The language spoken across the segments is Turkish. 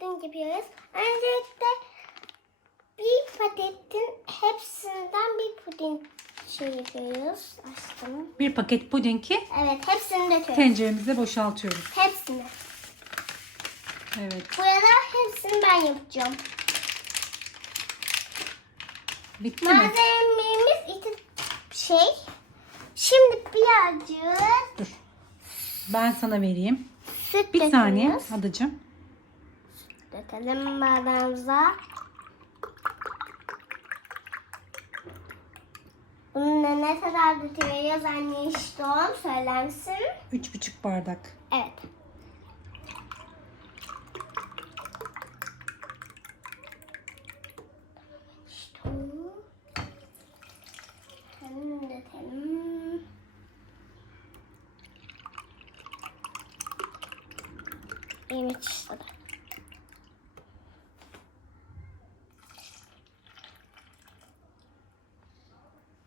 puding yapıyoruz. Öncelikle bir paketin hepsinden bir puding şey yapıyoruz. Aşkım. Bir paket pudingi Evet hepsini döküyoruz. tenceremize boşaltıyoruz. Hepsini. Evet. Bu arada hepsini ben yapacağım. Bitti mi? Malzememiz iki şey. Şimdi birazcık Dur. Ben sana vereyim. süt Bir saniye döküyoruz. adacığım. Dökelim bardağımıza. Bununla ne kadar döküyoruz anne işte söyler misin? Üç buçuk bardak. Evet. Evet işte.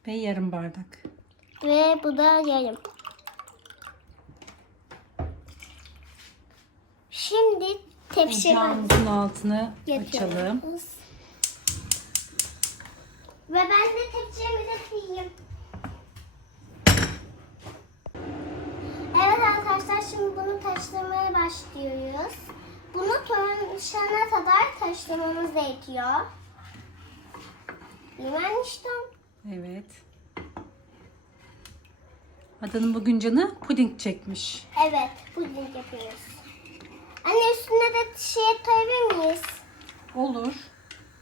Ve yarım bardak. Ve bu da yarım. Şimdi tepsi Ocağımızın altını Getiriyoruz. açalım. Ve ben de tepsimi de koyayım. Evet arkadaşlar şimdi bunu taşlamaya başlıyoruz. Bunu taşana kadar taşlamamız gerekiyor. Limon işte. Evet. Adanın bugün canı puding çekmiş. Evet puding yapıyoruz. Anne üstüne de şey koyabilir miyiz? Olur.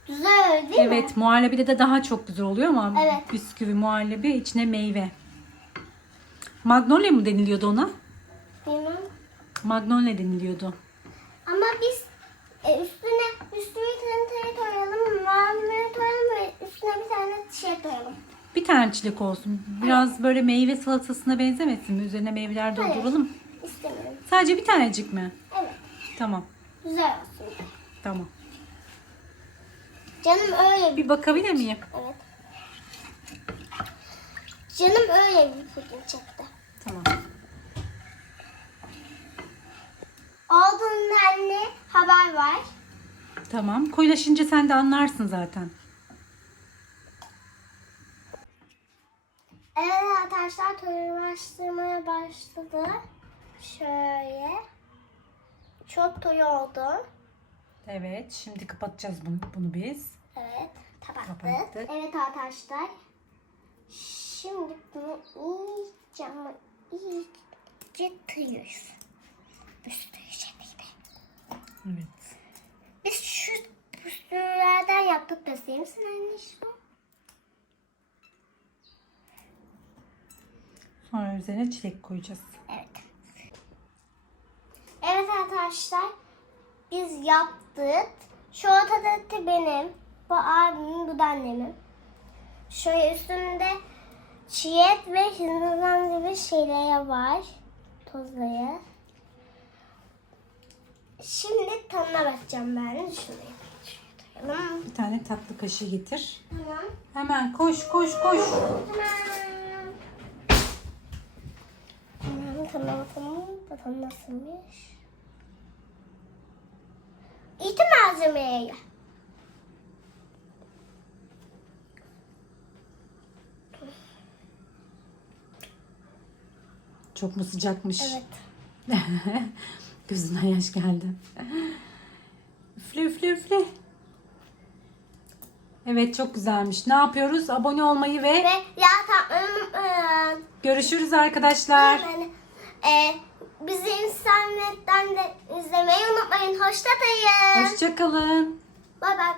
Güzel değil mi? Evet muhallebide de daha çok güzel oluyor ama Evet. bisküvi muhallebi içine meyve. Magnolia mı deniliyordu ona? Bilmem. Magnolia deniliyordu. Ama biz e, üstüne üstüne tane koyalım, mavi koyalım ve üstüne bir tane şey koyalım. Bir tane çilek olsun. Biraz böyle meyve salatasına benzemesin mi? Üzerine meyveler Hayır. dolduralım. İstemiyorum. Sadece bir tanecik mi? Evet, Tamam. güzel olsun. Tamam. Canım öyle bir, Bir bakabilir miyim? evet. Canım öyle bir puding çekti. Tamam. Olduğundan anne haber var. Tamam. Koyulaşınca sen de anlarsın zaten. Evet arkadaşlar toyulaştırmaya başladı. Şöyle. Çok toy oldu. Evet. Şimdi kapatacağız bunu, bunu biz. Evet, kapattık. Kapattık. Evet arkadaşlar. Şimdi bunu iyice ama iyice kıyıyoruz. Üstü şekilde. Evet. Biz şu püsküllerden yaptık göstereyim misin anne şu? Sonra üzerine çilek koyacağız. Evet. Evet arkadaşlar. Biz yaptık. Şu ortadaki benim. Bu abimin, bu da annemin. Şöyle üstünde çiğet ve hindistan gibi şeyler var. Tozları. Şimdi tadına bakacağım ben. Şuraya. Koyalım. Bir tane tatlı kaşığı getir. Tamam. Hemen koş koş koş. Tamam. Bakalım nasılmış. İti malzemeye gel. Çok mu sıcakmış? Evet. Gözünden yaş geldi. üfle üfle üfle. Evet çok güzelmiş. Ne yapıyoruz? Abone olmayı ve Ve ya tamam. görüşürüz arkadaşlar. Yani, e, bizi internetten de izlemeyi unutmayın. Hoşça kalın. Hoşçakalın. Bay bay.